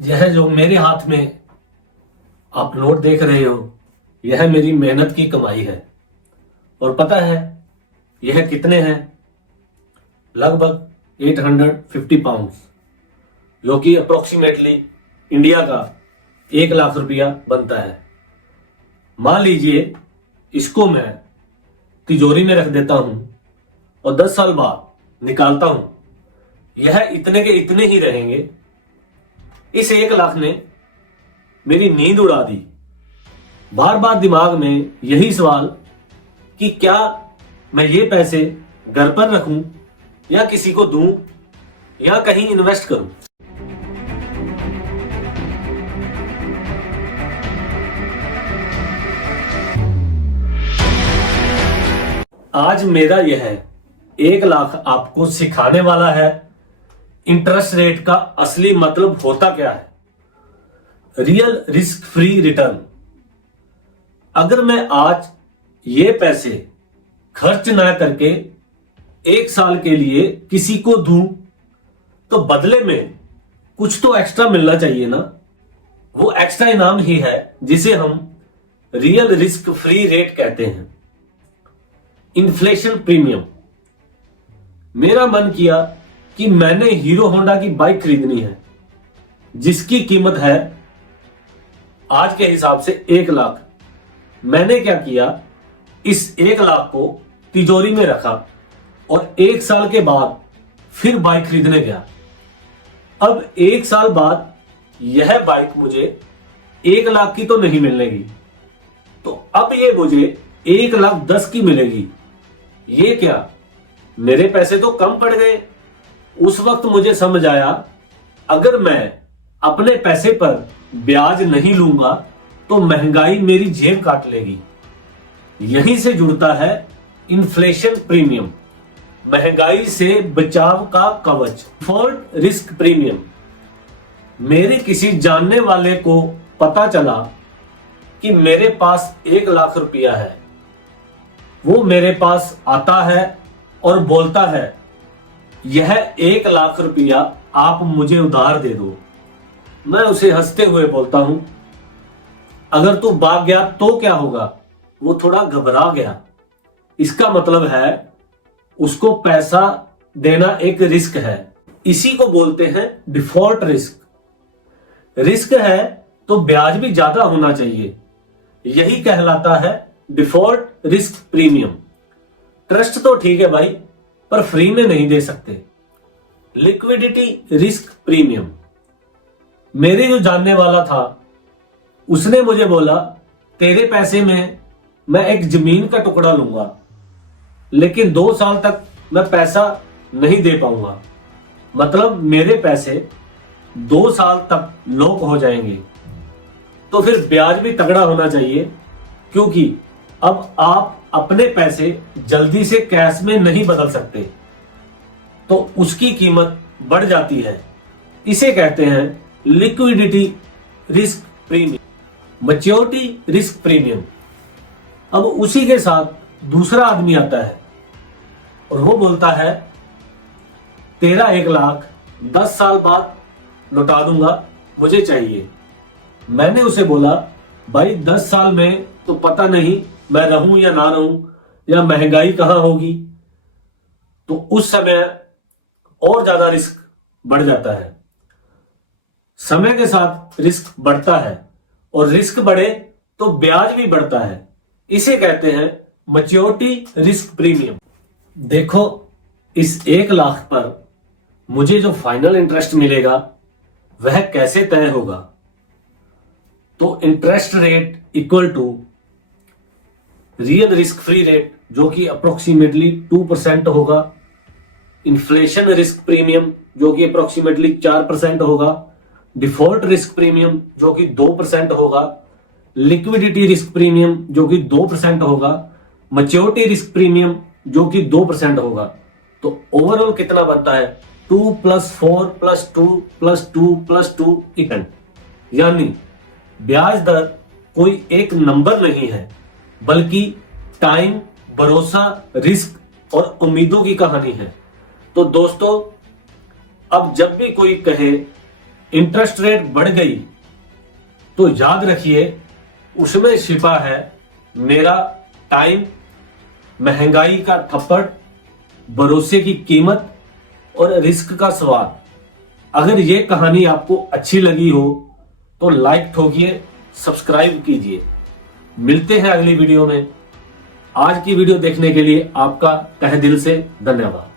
यह जो मेरे हाथ में आप नोट देख रहे हो, यह मेरी मेहनत की कमाई है। और पता है यह कितने हैं? लगभग 850 पाउंड्स, जो कि अप्रोक्सीमेटली इंडिया का 1 लाख रुपया बनता है। मान लीजिए इसको मैं तिजोरी में रख देता हूं और 10 साल बाद निकालता हूं, यह इतने के इतने ही रहेंगे। इस 1 लाख ने मेरी नींद उड़ा दी। बार बार दिमाग में यही सवाल कि क्या मैं ये पैसे घर पर रखूं या किसी को दूं या कहीं इन्वेस्ट करूं। आज मेरा यह 1 लाख आपको सिखाने वाला है इंटरेस्ट रेट का असली मतलब होता क्या है, रियल रिस्क फ्री रिटर्न। अगर मैं आज ये पैसे खर्च ना करके 1 साल के लिए किसी को दूं तो बदले में कुछ तो एक्स्ट्रा मिलना चाहिए ना। वो एक्स्ट्रा इनाम ही है जिसे हम रियल रिस्क फ्री रेट कहते हैं, इन्फ्लेशन प्रीमियम। मेरा मन किया कि मैंने हीरो होंडा की बाइक खरीदनी है जिसकी कीमत है आज के हिसाब से 1 लाख। मैंने क्या किया, इस 1 लाख को तिजोरी में रखा और 1 साल के बाद फिर बाइक खरीदने गया। अब 1 साल बाद यह बाइक मुझे 1 लाख की तो नहीं मिलेगी, तो अब ये मुझे 1,10,000 की मिलेगी। ये क्या, मेरे पैसे तो कम पड़ गए। उस वक्त मुझे समझ आया, अगर मैं अपने पैसे पर ब्याज नहीं लूंगा तो महंगाई मेरी जेब काट लेगी। यहीं से जुड़ता है इन्फ्लेशन प्रीमियम, महंगाई से बचाव का कवच। डिफॉल्ट रिस्क प्रीमियम, मेरे किसी जानने वाले को पता चला कि मेरे पास 1 लाख रुपया है। वो मेरे पास आता है और बोलता है, यह 1 लाख रुपया आप मुझे उधार दे दो। मैं उसे हंसते हुए बोलता हूं, अगर तू भाग गया तो क्या होगा। वो थोड़ा घबरा गया। इसका मतलब है उसको पैसा देना एक रिस्क है। इसी को बोलते हैं डिफॉल्ट रिस्क। रिस्क है तो ब्याज भी ज्यादा होना चाहिए, यही कहलाता है डिफॉल्ट रिस्क प्रीमियम। ट्रस्ट तो ठीक है भाई, पर फ्री में नहीं दे सकते। लिक्विडिटी रिस्क प्रीमियम, मेरे जो जानने वाला था उसने मुझे बोला, तेरे पैसे में मैं एक जमीन का टुकड़ा लूंगा, लेकिन 2 साल तक मैं पैसा नहीं दे पाऊंगा। मतलब मेरे पैसे 2 साल तक लॉक हो जाएंगे। तो फिर ब्याज भी तगड़ा होना चाहिए, क्योंकि अब आप अपने पैसे जल्दी से कैश में नहीं बदल सकते, तो उसकी कीमत बढ़ जाती है। इसे कहते हैं liquidity risk premium, maturity risk premium. अब उसी के साथ दूसरा आदमी आता है और वो बोलता है, तेरा 1 लाख 10 साल बाद लौटा दूंगा, मुझे चाहिए। मैंने उसे बोला, भाई 10 साल में तो पता नहीं मैं रहूं या ना रहूं, या महंगाई कहां होगी, तो उस समय और ज्यादा रिस्क बढ़ जाता है। समय के साथ रिस्क बढ़ता है और रिस्क बढ़े तो ब्याज भी बढ़ता है। इसे कहते हैं मैच्योरिटी रिस्क प्रीमियम। देखो, इस 1 लाख पर मुझे जो फाइनल इंटरेस्ट मिलेगा वह कैसे तय होगा। तो interest rate equal to real risk free rate, जो कि अप्रोक्सीमेटली 2% होगा। इन्फ्लेशन रिस्क प्रीमियम, जो कि अप्रोक्सीमेटली 4% होगा। डिफॉल्ट रिस्क प्रीमियम, जो कि 2% होगा। लिक्विडिटी रिस्क प्रीमियम, जो कि 2% होगा। मैच्योरिटी रिस्क प्रीमियम, जो कि 2% होगा। तो ओवरऑल कितना बनता है? 2 + 4 + 2 + 2 + 2 इक्वल, यानी ब्याज दर कोई एक नंबर नहीं है, बल्कि टाइम, भरोसा, रिस्क और उम्मीदों की कहानी है। तो दोस्तों, अब जब भी कोई कहे इंटरेस्ट रेट बढ़ गई तो याद रखिए उसमें छिपा है मेरा टाइम, महंगाई का थप्पड़, भरोसे की कीमत और रिस्क का स्वाद। अगर ये कहानी आपको अच्छी लगी हो तो लाइक ठोकिए, सब्सक्राइब कीजिए। मिलते हैं अगली वीडियो में। आज की वीडियो देखने के लिए आपका तहे दिल से धन्यवाद।